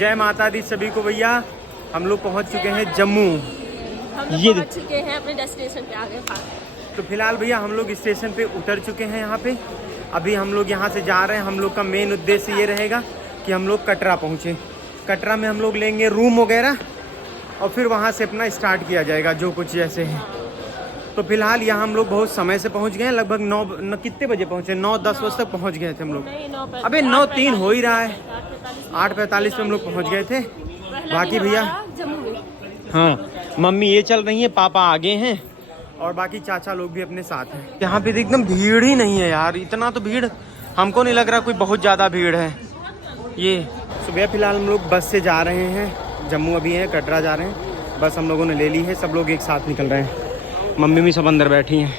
जय माता दी सभी को भैया। हम लोग पहुंच चुके हैं जम्मू। हम लोग पहुंच चुके हैं अपने डेस्टिनेशन पे आगे। तो फिलहाल भैया हम लोग स्टेशन पे उतर चुके हैं यहाँ पे। अभी हम लोग यहाँ से जा रहे हैं। हम लोग का मेन उद्देश्य ये रहेगा कि हम लोग कटरा पहुँचे। कटरा में हम लोग लेंगे रूम वगैरह और फिर वहाँ से अपना स्टार्ट किया जाएगा जो कुछ जैसे है। तो फिलहाल यहाँ हम लोग बहुत समय से पहुँच गए हैं। लगभग 9 कितने बजे पहुँचे? 9-10 बजे तक पहुँच गए थे हम लोग। अबे 9:03 हो ही रहा है। 8:45 पे हम लोग पहुँच गए थे। बाकी भैया हाँ, मम्मी ये चल रही है, पापा आगे हैं और बाकी चाचा लोग भी अपने साथ हैं। यहाँ पे एकदम भीड़ ही नहीं है यार। इतना तो भीड़ हमको नहीं लग रहा कोई बहुत ज़्यादा भीड़ है। ये सुबह फिलहाल हम लोग बस से जा रहे हैं। जम्मू अभी है, कटरा जा रहे हैं। बस हम लोगों ने ले ली है। सब लोग एक साथ निकल रहे हैं। मम्मी भी सब अंदर बैठी हैं।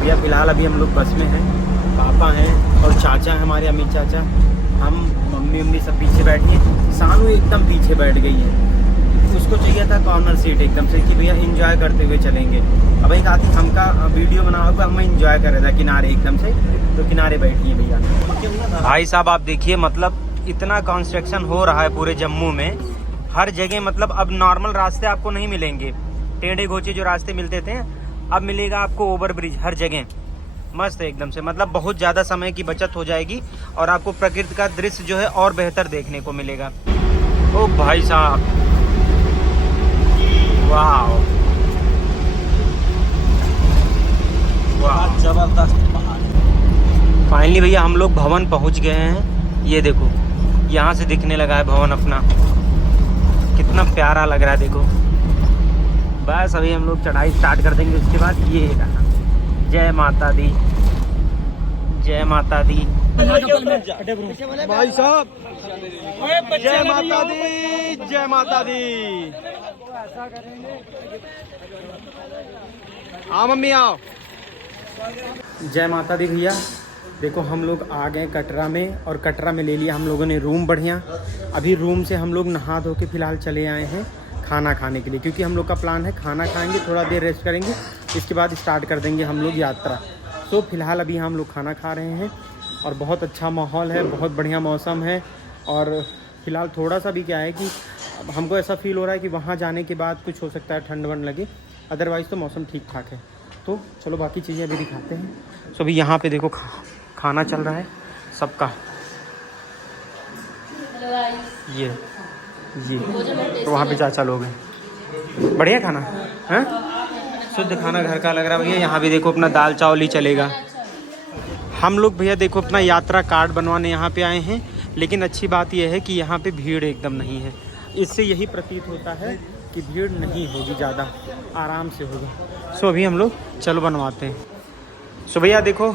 भैया फिलहाल अभी हम लोग बस में हैं। पापा हैं और चाचा हैं हमारे, अमित चाचा। हम मम्मी सब पीछे बैठी हैं। सानू एकदम पीछे बैठ गई है। उसको चाहिए था कॉर्नर सीट एकदम से कि भैया एंजॉय करते हुए चलेंगे। अब एक आती हमका वीडियो बनाओगे, हम एंजॉय कर रहे थे किनारे एकदम से, तो किनारे बैठी है भैया। भाई साहब आप देखिए, मतलब इतना कंस्ट्रक्शन हो रहा है पूरे जम्मू में। हर जगह मतलब अब नॉर्मल रास्ते आपको नहीं मिलेंगे। टेढ़े घोचे जो रास्ते मिलते थे अब मिलेगा आपको ओवर ब्रिज हर जगह। मस्त है एकदम से, मतलब बहुत ज़्यादा समय की बचत हो जाएगी और आपको प्रकृति का दृश्य जो है और बेहतर देखने को मिलेगा। ओ भाई साहब, वाह वाह, जबरदस्त पहाड़। फाइनली भैया हम लोग भवन पहुंच गए हैं। ये देखो यहाँ से दिखने लगा है भवन अपना। कितना प्यारा लग रहा है देखो। बस अभी हम लोग चढ़ाई स्टार्ट कर देंगे। उसके बाद ये रहा। जय माता दी, जय माता दी। भाई साहब जय माता दी, जय माता दी। आओ मम्मी आओ। जय माता दी भैया। देखो हम लोग आ गए कटरा में और कटरा में ले लिया हम लोगों ने रूम बढ़िया। अभी रूम से हम लोग नहा धो के फिलहाल चले आए हैं खाना खाने के लिए, क्योंकि हम लोग का प्लान है खाना खाएंगे, थोड़ा देर रेस्ट करेंगे, इसके बाद स्टार्ट कर देंगे हम लोग यात्रा। तो फिलहाल अभी हम लोग खाना खा रहे हैं और बहुत अच्छा माहौल है, बहुत बढ़िया मौसम है। और फिलहाल थोड़ा सा भी क्या है कि हमको ऐसा फील हो रहा है कि वहाँ जाने के बाद कुछ हो सकता है ठंड वंड लगे, अदरवाइज़ तो मौसम ठीक ठाक है। तो चलो बाकी चीज़ें अभी दिखाते हैं। सो अभी यहाँ पे देखो खाना चल रहा है सबका। ये तो वहाँ पे चाचा लोग हैं। बढ़िया खाना है, शुद्ध खाना घर का लग रहा है भैया। यहाँ भी देखो अपना दाल चावल ही चलेगा। हम लोग भैया देखो अपना यात्रा कार्ड बनवाने यहाँ पे आए हैं, लेकिन अच्छी बात यह है कि यहाँ पे भीड़ एकदम नहीं है। इससे यही प्रतीत होता है कि भीड़ नहीं होगी ज़्यादा, आराम से होगा। सो अभी हम लोग चलो बनवाते हैं। सो भैया देखो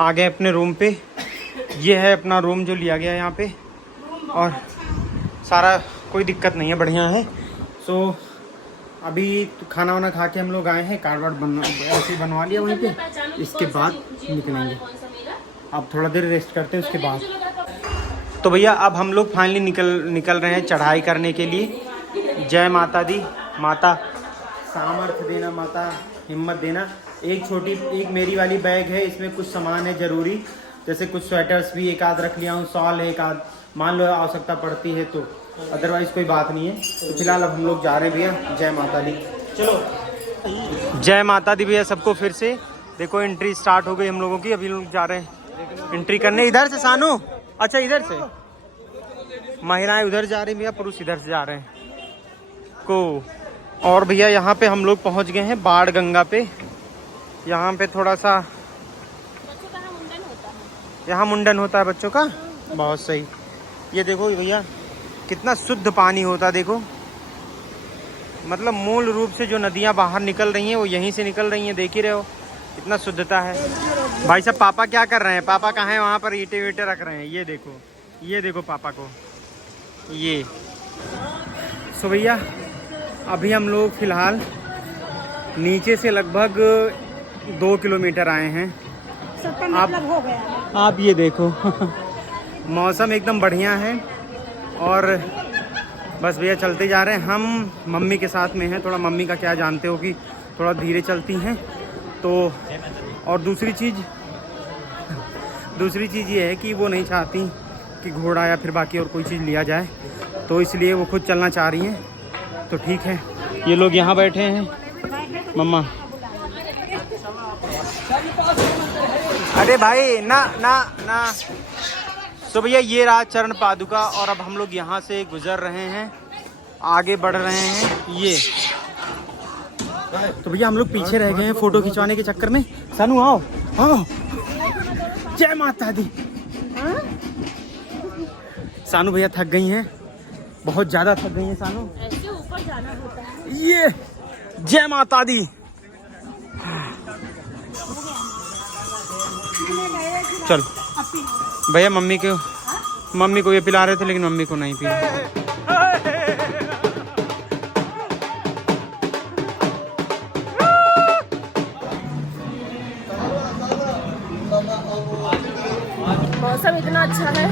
आ गए अपने रूम पे। ये है अपना रूम जो लिया गया है यहाँ पे, और सारा कोई दिक्कत नहीं है, बढ़िया है। सो अभी तो खाना वाना खा के हम लोग आए हैं, कार्ड वार्ड ऐसे बनवा लिया वहीं पे। इसके बाद निकलेंगे। अब थोड़ा देर रेस्ट करते हैं उसके बाद। तो भैया अब हम लोग फाइनली निकल रहे हैं चढ़ाई करने के लिए। जय माता दी। माता सामर्थ्य देना, माता हिम्मत देना। एक मेरी वाली बैग है, इसमें कुछ सामान है ज़रूरी, जैसे कुछ स्वेटर्स भी एक आध रख लिया हूँ, शॉल है एक आध, मान लो आवश्यकता पड़ती है तो, अदरवाइज़ कोई बात नहीं है। तो फिलहाल अब हम लोग जा रहे हैं भैया। जय माता दी। चलो जय माता दी भैया सबको। फिर से देखो एंट्री स्टार्ट हो गई हम लोगों की। अभी लोग जा रहे हैं एंट्री करने। इधर से सानू, अच्छा इधर से महिलाएं उधर जा रही भैया, पुरुष इधर से जा रहे हैं को। और भैया यहाँ पे हम लोग पहुँच गए हैं बाढ़ गंगा पे। यहाँ पे थोड़ा सा यहाँ मुंडन होता है बच्चों का। बहुत सही। ये देखो भैया कितना शुद्ध पानी होता है देखो। मतलब मूल रूप से जो नदियाँ बाहर निकल रही हैं वो यहीं से निकल रही हैं, देख ही रहे हो कितना शुद्धता है। भाई साहब पापा क्या कर रहे हैं? पापा कहाँ हैं? वहाँ पर ईंटे वीटे रख रहे हैं। ये देखो पापा को ये। सो भैया अभी हम लोग फ़िलहाल नीचे से लगभग 2 किलोमीटर आए हैं। आप ये देखो मौसम एकदम बढ़िया है और बस भैया चलते जा रहे हैं। हम मम्मी के साथ में हैं। थोड़ा मम्मी का क्या जानते हो कि थोड़ा धीरे चलती हैं तो। और दूसरी चीज़ ये है कि वो नहीं चाहती कि घोड़ा या फिर बाकी और कोई चीज़ लिया जाए, तो इसलिए वो खुद चलना चाह रही हैं। तो ठीक है, ये लोग यहाँ बैठे हैं। मम्मा, अरे भाई ना ना ना। तो भैया ये रहा चरण पादुका, और अब हम लोग यहाँ से गुजर रहे हैं, आगे बढ़ रहे हैं। ये तो भैया हम लोग पीछे रह गए हैं फोटो खिंचवाने के चक्कर में। सानू आओ आओ, जय माता दी। सानू भैया थक गई हैं, बहुत ज्यादा थक गई हैं सानू। ऐसे ऊपर जाना होता है। ये जय माता दी। चल भैया, मम्मी को ये पिला रहे थे, लेकिन मम्मी को नहीं पिला। मौसम इतना अच्छा है,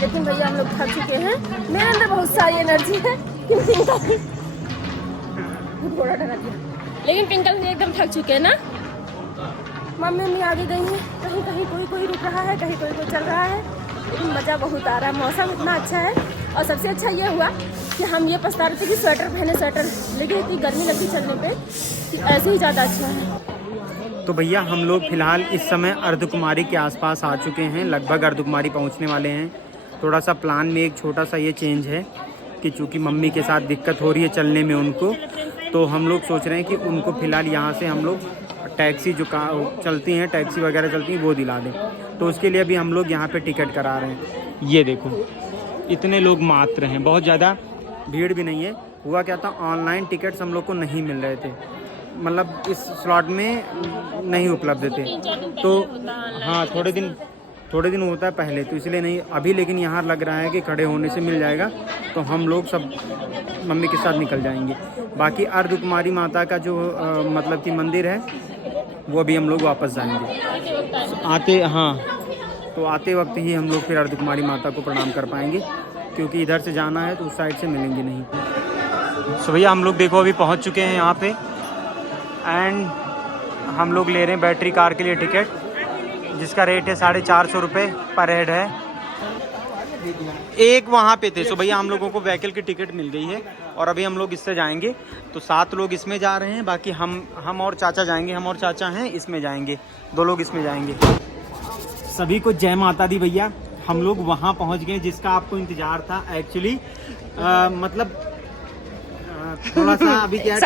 लेकिन भैया हम लोग थक चुके हैं। मेरे अंदर बहुत सारी एनर्जी है, घोड़ा डरा दिया। लेकिन पिंकल भी एकदम थक चुके हैं ना। मम्मी आगे गई है, कहीं कहीं कोई रुक रहा है, कहीं कोई चल रहा है, लेकिन मज़ा बहुत आ रहा है। मौसम इतना अच्छा है, और सबसे अच्छा ये हुआ कि हम ये पछता रहे थे कि स्वेटर पहने, स्वेटर, लेकिन इतनी गर्मी लगती चलने पे कि ऐसे ही ज़्यादा अच्छा है। तो भैया हम लोग फिलहाल इस समय अर्धकुमारी के आसपास आ चुके हैं, लगभग अर्धकुमारी पहुंचने वाले हैं। थोड़ा सा प्लान में एक छोटा सा ये चेंज है कि चूँकि मम्मी के साथ दिक्कत हो रही है चलने में उनको, तो हम लोग सोच रहे हैं कि उनको फ़िलहाल यहाँ से हम लोग टैक्सी जो चलती हैं, टैक्सी वगैरह चलती हैं, वो दिला दें। तो उसके लिए अभी हम लोग यहाँ पे टिकट करा रहे हैं। ये देखो इतने लोग मात्र हैं, बहुत ज़्यादा भीड़ भी नहीं है। हुआ क्या था, ऑनलाइन टिकट्स हम लोग को नहीं मिल रहे थे, मतलब इस स्लॉट में नहीं उपलब्ध थे। तो हाँ, थोड़े दिन होता है पहले, तो इसलिए नहीं अभी, लेकिन यहाँ लग रहा है कि खड़े होने से मिल जाएगा। तो हम लोग सब मम्मी के साथ निकल जाएंगे। बाकी अर्धकुमारी माता का जो मतलब कि मंदिर है, वो अभी हम लोग वापस जाएंगे तो आते वक्त ही हम लोग फिर अर्धकुमारी माता को प्रणाम कर पाएंगे, क्योंकि इधर से जाना है तो उस साइड से मिलेंगे नहीं। सो भैया हम लोग देखो अभी पहुँच चुके हैं यहाँ पे, एंड हम लोग ले रहे हैं बैटरी कार के लिए टिकट, जिसका रेट है 450 रुपये पर हेड है। एक वहाँ पे थे। सो भैया हम लोगों को व्हीकल की टिकट मिल गई है, और अभी हम लोग इससे जाएंगे। तो 7 लोग इसमें जा रहे हैं, बाकी हम और चाचा जाएंगे। हम और चाचा हैं इसमें जाएंगे, 2 लोग इसमें जाएंगे। सभी को जय माता दी भैया। हम लोग वहाँ पहुँच गए जिसका आपको इंतज़ार था एक्चुअली। मतलब थोड़ा सा अभी क्या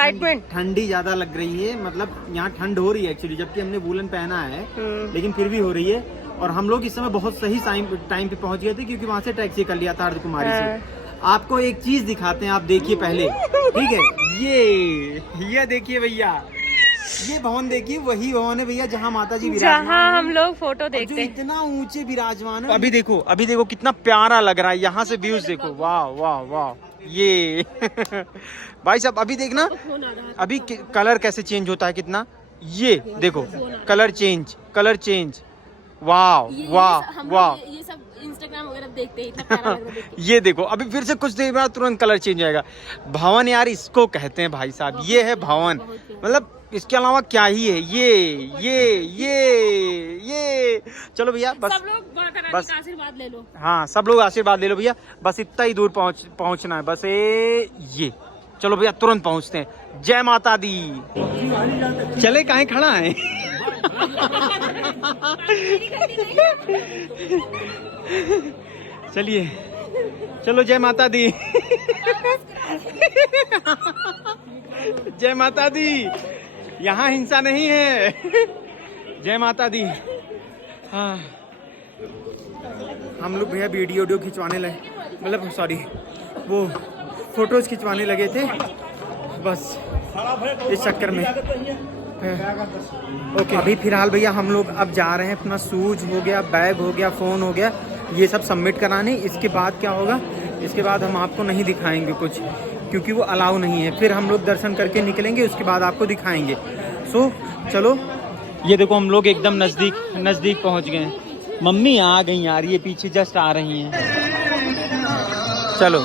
ठंडी ज़्यादा लग रही है, मतलब यहाँ ठंड हो रही है एक्चुअली, जबकि हमने वूलन पहना है, लेकिन फिर भी हो रही है। और हम लोग इस समय बहुत सही टाइम पे पहुँच गए थे, क्योंकि वहाँ से टैक्सी कर लिया था अर्धकुमारी से। आपको एक चीज़ दिखाते हैं, आप देखिए पहले, ठीक है। ये देखिए भैया, ये भवन देखिए, वही भवन है भैया जहाँ माता जी विराजमान, जहाँ हम लोग फोटो देखते हैं, इतना ऊंचे विराजमान है। अभी देखो कितना प्यारा लग रहा है, यहाँ से व्यूज देखो, वाह वाह वाह। ये भाई साहब अभी देखना, अभी कलर कैसे चेंज होता है कितना, ये देखो कलर चेंज, वाह वाह वाह। ये सब इंस्टाग्राम वगैरह देखते हैं, इतना प्यारा लग रहा है। ये देखो अभी फिर से कुछ देर बाद तुरंत कलर चेंज आएगा। भवन यार इसको कहते हैं भाई साहब, ये है भवन, मतलब इसके अलावा क्या ही है। ये चलो भैया बस, सब लोग बस आशीर्वाद ले लो। हाँ सब लोग आशीर्वाद ले लो भैया, बस इतना ही दूर पहुंचना है बस। ये चलो भैया तुरंत पहुंचते हैं। जय माता दी। चले काहे खड़ा है चलिए चलो, जय माता दी जय माता दी। यहाँ हिंसा नहीं है। जय माता दी। हाँ हम लोग भैया वीडियो खिंचवाने लगे, मतलब सॉरी वो फोटोज खिंचवाने लगे थे, बस इस चक्कर में। ओके अभी फिलहाल भैया हम लोग अब जा रहे हैं, अपना शूज हो गया, बैग हो गया, फ़ोन हो गया, ये सब सबमिट कराने। इसके बाद क्या होगा, इसके बाद हम आपको नहीं दिखाएंगे कुछ, क्योंकि वो अलाउ नहीं है। फिर हम लोग दर्शन करके निकलेंगे, उसके बाद आपको दिखाएंगे। सो चलो, ये देखो हम लोग एकदम नज़दीक पहुंच गए हैं। मम्मी आ गई यार, ये पीछे जस्ट आ रही हैं। चलो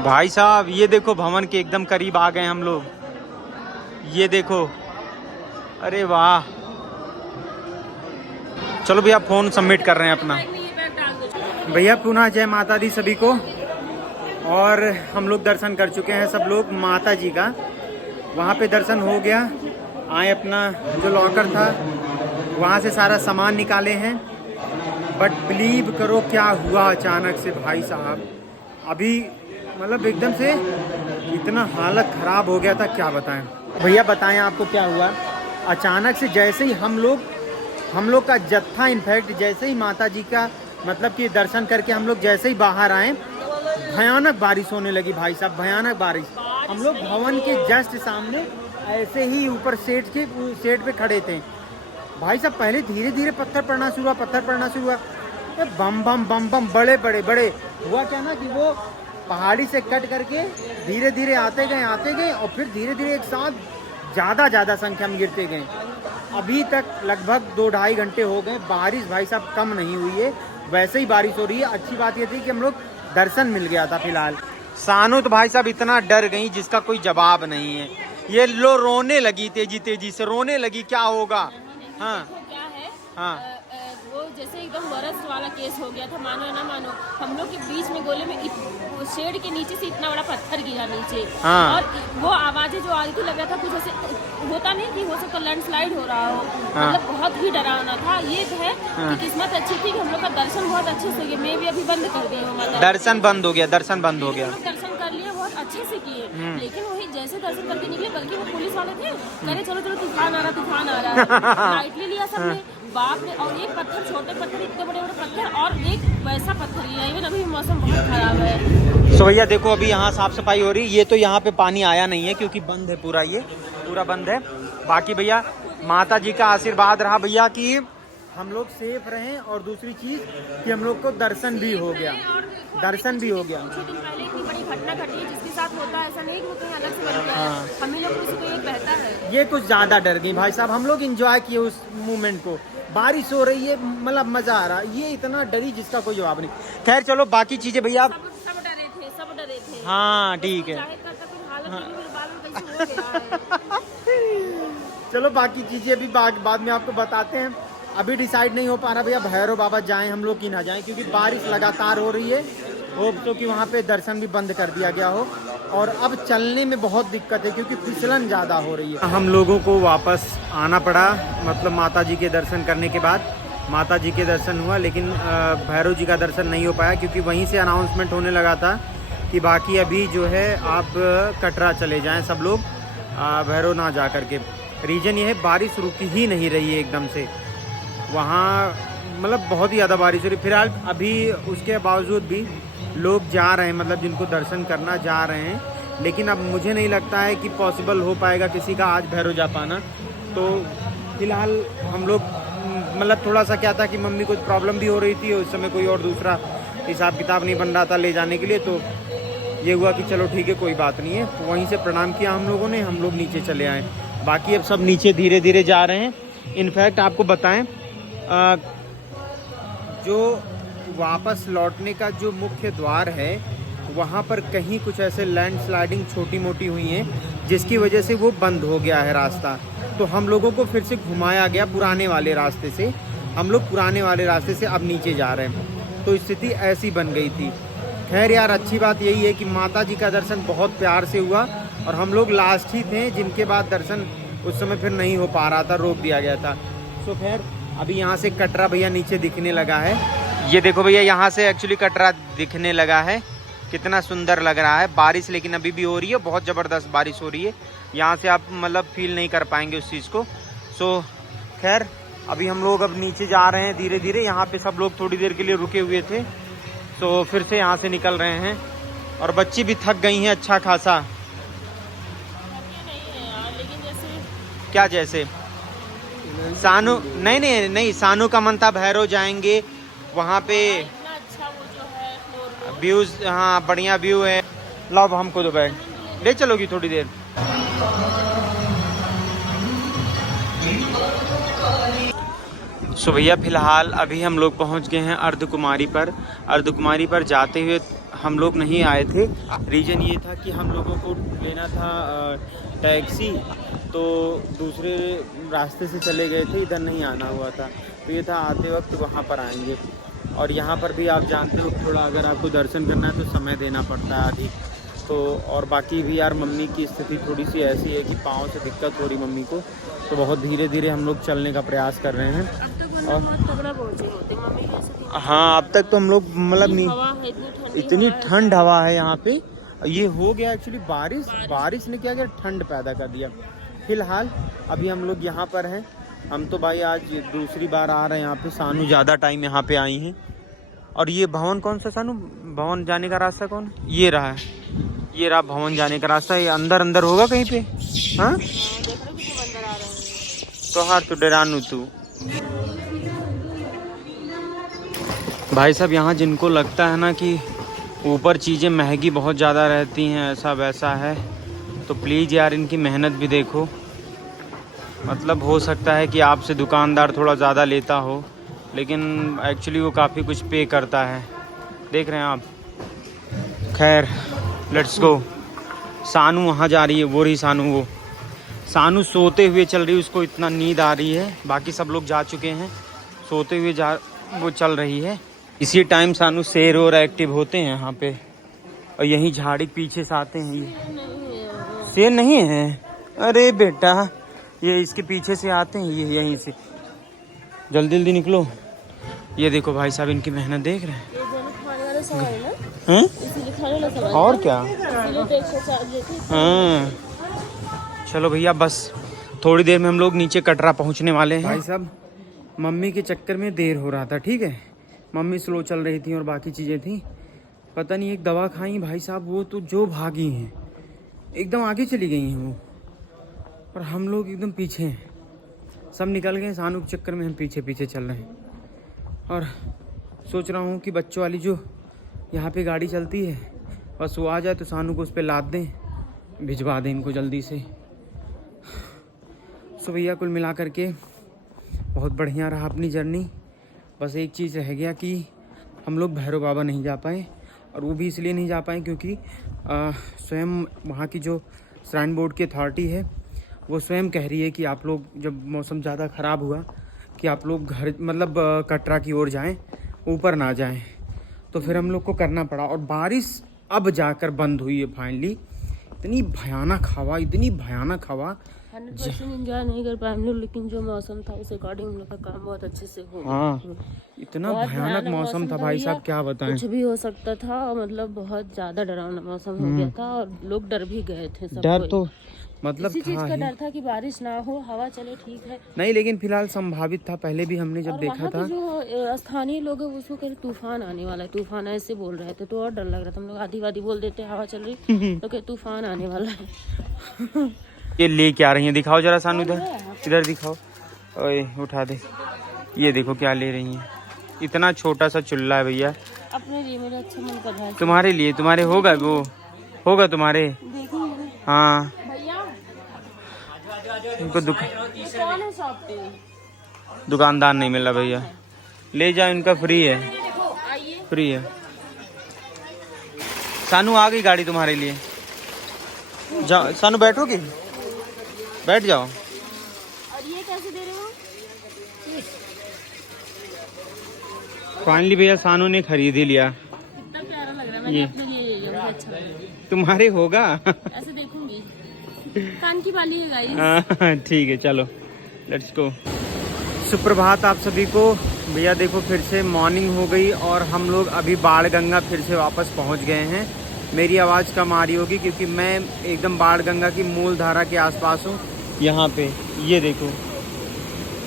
भाई साहब, ये देखो भवन के एकदम करीब आ गए हम लोग। ये देखो, अरे वाह। चलो भैया फ़ोन सबमिट कर रहे हैं अपना। भैया पुनः जय माता दी सभी को। और हम लोग दर्शन कर चुके हैं सब लोग माता जी का, वहाँ पे दर्शन हो गया। आए अपना जो लॉकर था वहाँ से सारा सामान निकाले हैं। बट बिलीव करो क्या हुआ अचानक से भाई साहब, अभी मतलब एकदम से इतना हालत ख़राब हो गया था, क्या बताएं। भैया बताएं आपको क्या हुआ। अचानक से जैसे ही हम लोग का जत्था, इनफैक्ट जैसे ही माता जी का मतलब कि दर्शन करके हम लोग जैसे ही बाहर आए, भयानक बारिश होने लगी भाई साहब, भयानक बारिश। हम लोग भवन के जस्ट सामने ऐसे ही ऊपर शेड पे खड़े थे भाई साहब। पहले धीरे धीरे पत्थर पड़ना शुरू हुआ, बम बम बम बम बड़े हुआ क्या ना कि वो पहाड़ी से कट करके धीरे धीरे आते गए और फिर धीरे धीरे एक साथ ज़्यादा संख्या में गिरते गए। अभी तक लगभग 2-2.5 घंटे हो गए, बारिश भाई साहब कम नहीं हुई है, वैसे ही बारिश हो रही है। अच्छी बात ये थी कि हम लोग दर्शन मिल गया था फिलहाल। सानू तो भाई साहब इतना डर गई जिसका कोई जवाब नहीं है। ये लो रोने लगी, तेजी से रोने लगी, क्या होगा। हाँ क्या है, हाँ वो जैसे एकदम वरस्ट वाला केस हो गया था, मानो ना मानो। हम लोग के बीच में गोले में शेड के नीचे से इतना बड़ा पत्थर गिरा नीचे। हाँ। और वो आवाजें जो आ रही थी, लग रहा था कुछ ऐसे होता नहीं कि हो सकता लैंडस्लाइड हो रहा हो। हाँ। मतलब बहुत ही डरावना था। ये है हाँ। कि किस्मत अच्छी थी कि हम लोग का दर्शन बहुत अच्छे से किया। मैं भी अभी बंद कर दी हूँ, दर्शन बंद हो गया। दर्शन कर लिया, बहुत अच्छे से किए। लेकिन वही जैसे दर्शन करके निकले, बल्कि वो पुलिस वाले थे, कह चलो तूफान आ रहा है। लाइटली लिया सबने, बाप ने। और एक पत्थर, छोटे पत्थर, इतने बड़े पत्थर, और एक वैसा पत्थर लिया। इवन अभी मौसम बहुत खराब है। तो भैया देखो अभी यहाँ साफ सफाई हो रही है। ये तो यहाँ पे पानी आया नहीं है क्योंकि बंद है पूरा, ये पूरा बंद है। बाकी भैया माता जी का आशीर्वाद रहा भैया कि हम लोग सेफ रहें, और दूसरी चीज कि हम लोग को दर्शन भी हो गया। कुछ दिन पहले इतनी बड़ी घटना घटी है जिसके साथ होता है, ऐसा नहीं कि वो कहीं अलग से बन गया है। हम ही लोग किसी को ये कहता है। ये कुछ ज्यादा डर गई भाई साहब। हम लोग एंजॉय किए उस मोमेंट को, बारिश हो रही है, मतलब मजा आ रहा। ये इतना डरी जिसका कोई जवाब नहीं। खैर चलो बाकी चीजें भैया आप सब डरे थे। हाँ ठीक है। चलो बाकी चीजें अभी बाद में आपको बताते हैं। अभी डिसाइड नहीं हो पा रहा भैया भैरव बाबा जाएं हम लोग कि ना जाएं, क्योंकि बारिश लगातार हो रही है। होप तो कि वहाँ पे दर्शन भी बंद कर दिया गया हो, और अब चलने में बहुत दिक्कत है क्योंकि फिसलन ज़्यादा हो रही है। हम लोगों को वापस आना पड़ा, मतलब माता जी के दर्शन करने के बाद। माता जी के दर्शन हुआ, लेकिन भैरव जी का दर्शन नहीं हो पाया क्योंकि वहीं से अनाउंसमेंट होने लगा था कि बाकी अभी जो है आप कटरा चले जाएं सब लोग, भैरव ना जा करके। रीज़न ये है बारिश रुकी ही नहीं रही है एकदम से वहाँ, मतलब बहुत ही ज़्यादा बारिश हो रही। फिलहाल अभी उसके बावजूद भी लोग जा रहे हैं, मतलब जिनको दर्शन करना जा रहे हैं। लेकिन अब मुझे नहीं लगता है कि पॉसिबल हो पाएगा किसी का आज भैरव जा पाना। तो फिलहाल हम लोग मतलब थोड़ा सा क्या था कि मम्मी को प्रॉब्लम भी हो रही थी, उस समय कोई और दूसरा हिसाब किताब नहीं बन रहा था ले जाने के लिए। तो ये हुआ कि चलो ठीक है कोई बात नहीं है। वहीं से प्रणाम किया हम लोगों ने, हम लोग नीचे चले आए। बाकी अब सब नीचे धीरे धीरे जा रहे हैं। इनफैक्ट आपको बताएं जो वापस लौटने का जो मुख्य द्वार है वहाँ पर कहीं कुछ ऐसे लैंडस्लाइडिंग छोटी मोटी हुई हैं जिसकी वजह से वो बंद हो गया है रास्ता। तो हम लोगों को फिर से घुमाया गया पुराने वाले रास्ते से। हम लोग पुराने वाले रास्ते से अब नीचे जा रहे हैं, तो स्थिति ऐसी बन गई थी। खैर यार अच्छी बात यही है कि माता जी का दर्शन बहुत प्यार से हुआ, और हम लोग लास्ट ही थे जिनके बाद दर्शन उस समय फिर नहीं हो पा रहा था, रोक दिया गया था। तो खैर अभी यहाँ से कटरा भैया नीचे दिखने लगा है। ये देखो भैया यहाँ से एक्चुअली कटरा दिखने लगा है, कितना सुंदर लग रहा है। बारिश लेकिन अभी भी हो रही है, बहुत ज़बरदस्त बारिश हो रही है। यहाँ से आप मतलब फील नहीं कर पाएंगे उस चीज़ को। सो खैर अभी हम लोग अब नीचे जा रहे हैं धीरे धीरे। यहाँ पे सब लोग थोड़ी देर के लिए रुके हुए थे, तो फिर से यहाँ से निकल रहे हैं। और बच्ची भी थक गई हैं अच्छा खासा। क्या जैसे सानू नहीं सानू का मन था भैरव जाएंगे, वहाँ पे अच्छा वो जो है व्यूज, हाँ बढ़िया व्यू है। लो अब हमको दो बैग, ले चलोगी थोड़ी देर। सो भैया फिलहाल अभी हम लोग पहुँच गए हैं अर्धकुमारी पर। अर्धकुमारी पर जाते हुए हम लोग नहीं आए थे। रीज़न ये था कि हम लोगों को लेना था टैक्सी, तो दूसरे रास्ते से चले गए थे, इधर नहीं आना हुआ था। तो ये था आते वक्त वहाँ पर आएंगे। और यहाँ पर भी आप जानते हो थोड़ा अगर आपको दर्शन करना है तो समय देना पड़ता है अधिक। तो और बाकी भी यार मम्मी की स्थिति थोड़ी सी ऐसी है कि पाँव से दिक्कत हो रही मम्मी को, तो बहुत धीरे धीरे हम लोग चलने का प्रयास कर रहे हैं। और हाँ अब तक तो हम लोग मतलब नहीं, इतनी ठंड हवा है यहाँ पे। ये हो गया एक्चुअली बारिश ने क्या किया, ठंड पैदा कर दिया। फिलहाल अभी हम लोग यहाँ पर हैं। हम तो भाई आज दूसरी बार आ रहे हैं यहाँ पे, सानू ज़्यादा टाइम यहाँ पे आई हैं। और ये भवन कौन सा सानू, भवन जाने का रास्ता कौन, ये रहा है, ये रहा भवन जाने का रास्ता। ये अंदर होगा कहीं पे। हाँ तो हाँ तो डरानू तू भाई साहब। यहाँ जिनको लगता है ना कि ऊपर चीज़ें महंगी बहुत ज़्यादा रहती हैं, ऐसा वैसा है, तो प्लीज़ यार इनकी मेहनत भी देखो। मतलब हो सकता है कि आपसे दुकानदार थोड़ा ज़्यादा लेता हो, लेकिन एक्चुअली वो काफ़ी कुछ पे करता है, देख रहे हैं आप। खैर लेट्स गो। सानू वहाँ जा रही है, वो रही सानू, वो सानू सोते हुए चल रही है, उसको इतना नींद आ रही है। बाकी सब लोग जा चुके हैं, सोते हुए वो चल रही है। इसी टाइम सानू शेर और एक्टिव होते हैं यहाँ पे। और यहीं झाड़ी पीछे से आते हैं। ये शेर नहीं है, अरे बेटा ये इसके पीछे से आते हैं, ये यहीं से। जल्दी जल्दी निकलो। ये देखो भाई साहब इनकी मेहनत देख रहे हैं। और क्या। हाँ चलो भैया बस थोड़ी देर में हम लोग नीचे कटरा पहुँचने वाले हैं। भाई साहब मम्मी के चक्कर में देर हो रहा था, ठीक है। मम्मी स्लो चल रही थी और बाकी चीज़ें थी। पता नहीं एक दवा खाई भाई साहब, वो तो जो भागी हैं एकदम आगे चली गई हैं वो, और हम लोग एकदम पीछे हैं। सब निकल गए, सानू के चक्कर में हम पीछे पीछे चल रहे हैं। और सोच रहा हूँ कि बच्चों वाली जो यहाँ पे गाड़ी चलती है, बस वो आ जाए तो सानू को उस पर लाद दें, भिजवा दें इनको जल्दी से। सो भैया कुल मिला करके बहुत बढ़िया रहा अपनी जर्नी। बस एक चीज़ रह गया कि हम लोग भैरव बाबा नहीं जा पाए, और वो भी इसलिए नहीं जा पाए क्योंकि स्वयं वहाँ की जो श्राइन बोर्ड की अथॉरिटी है वो स्वयं कह रही है कि आप लोग जब मौसम ज़्यादा ख़राब हुआ कि आप लोग घर मतलब कटरा की ओर जाएं, ऊपर ना जाएं। तो फिर हम लोग को करना पड़ा, और बारिश अब जाकर बंद हुई है फाइनली। इतनी भयानक हवा 100% एंजॉय नहीं कर पाए हम लोग, लेकिन जो मौसम था उस अकॉर्डिंग हम लोग का काम बहुत अच्छे से हो गया। हाँ इतना भयानक मौसम था भाई साहब, क्या बताएं। कुछ भी हो सकता था, मतलब बहुत ज्यादा डरावना मौसम हो गया था, और लोग डर भी गए थे। सब डर तो मतलब इसी चीज का डर था कि बारिश ना हो, हवा चले ठीक है नहीं, लेकिन फिलहाल संभावित था। पहले भी हमने जब देखा था, जो स्थानीय लोग है उसको कह रहे तूफान आने वाला है, तूफान ऐसे बोल रहे थे, तो और डर लग रहा था। हम लोग आधी वादी बोल देते हवा चल रही तो कह तूफान आने वाला है। ये ले क्या रही है, दिखाओ जरा सानू, इधर दिखाओ। ओए उठा दे, ये देखो क्या ले रही हैं। इतना छोटा सा चुल्ला है भैया, अपने लिए मेरा अच्छा मन कर रहा है। तुम्हारे लिए, तुम्हारे होगा वो, होगा तुम्हारे। हाँ उनको दुकानदार नहीं मिला भैया, ले जाओ, इनका फ्री है, फ्री है। सानू आ गई गाड़ी तुम्हारे लिए, जाओ सानू, बैठोगी, बैठ जाओ। और ये कैसे दे रहे हो? फाइनली भैया सानू ने खरीद ही लिया। कितना प्यारा लग रहा है, मैंने अपने लिए ले लिया, अच्छा लग रहा है। तुम्हारे होगा ऐसे देखूंगी, कान की बाली है गाइस। हाँ ठीक है चलो लेट्स गो। सुप्रभात आप सभी को। भैया देखो फिर से मॉर्निंग हो गई और हम लोग अभी बाण गंगा फिर से वापस पहुंच गए हैं। मेरी आवाज़ कम आ रही होगी क्योंकि मैं एकदम बाण गंगा की मूल धारा के आसपास हूँ। यहाँ पे ये देखो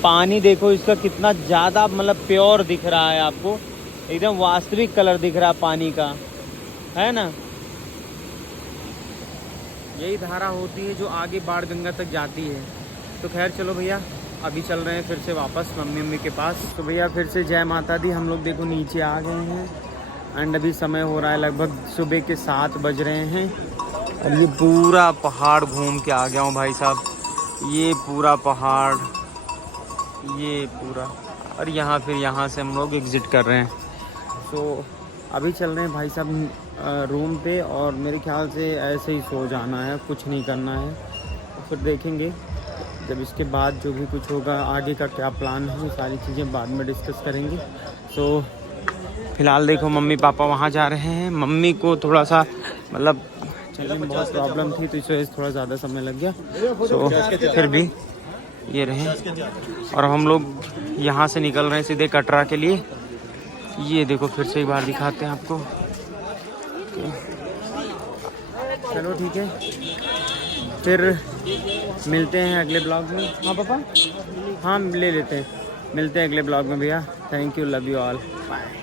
पानी, देखो इसका कितना ज़्यादा मतलब प्योर दिख रहा है आपको, एकदम वास्तविक कलर दिख रहा है पानी का, है ना। यही धारा होती है जो आगे बाण गंगा तक जाती है। तो खैर चलो भैया अभी चल रहे हैं फिर से वापस मम्मी के पास। तो भैया फिर से जय माता दी। हम लोग देखो नीचे आ गए हैं एंड अभी समय हो रहा है लगभग सुबह के 7 बज रहे हैं। और ये पूरा पहाड़ घूम के आ गया हूँ भाई साहब, ये पूरा पहाड़, ये पूरा, और यहाँ फिर यहाँ से हम लोग एग्ज़िट कर रहे हैं। तो अभी चल रहे हैं भाई साहब रूम पे, और मेरे ख्याल से ऐसे ही सो जाना है, कुछ नहीं करना है। तो फिर देखेंगे जब इसके बाद जो भी कुछ होगा आगे का क्या प्लान है, सारी चीज़ें बाद में डिस्कस करेंगे। सो फिलहाल देखो मम्मी पापा वहाँ जा रहे हैं। मम्मी को थोड़ा सा मतलब चलने में बहुत प्रॉब्लम थी, तो इस वजह से थोड़ा ज़्यादा समय लग गया। सो फिर भी ये रहे, और हम लोग यहाँ से निकल रहे हैं सीधे कटरा के लिए। ये देखो फिर से एक बार दिखाते हैं आपको। चलो ठीक है, फिर मिलते हैं अगले ब्लॉग में। हाँ पापा, हाँ ले लेते हैं, मिलते हैं अगले ब्लॉग में भैया। Thank you, love you all, bye.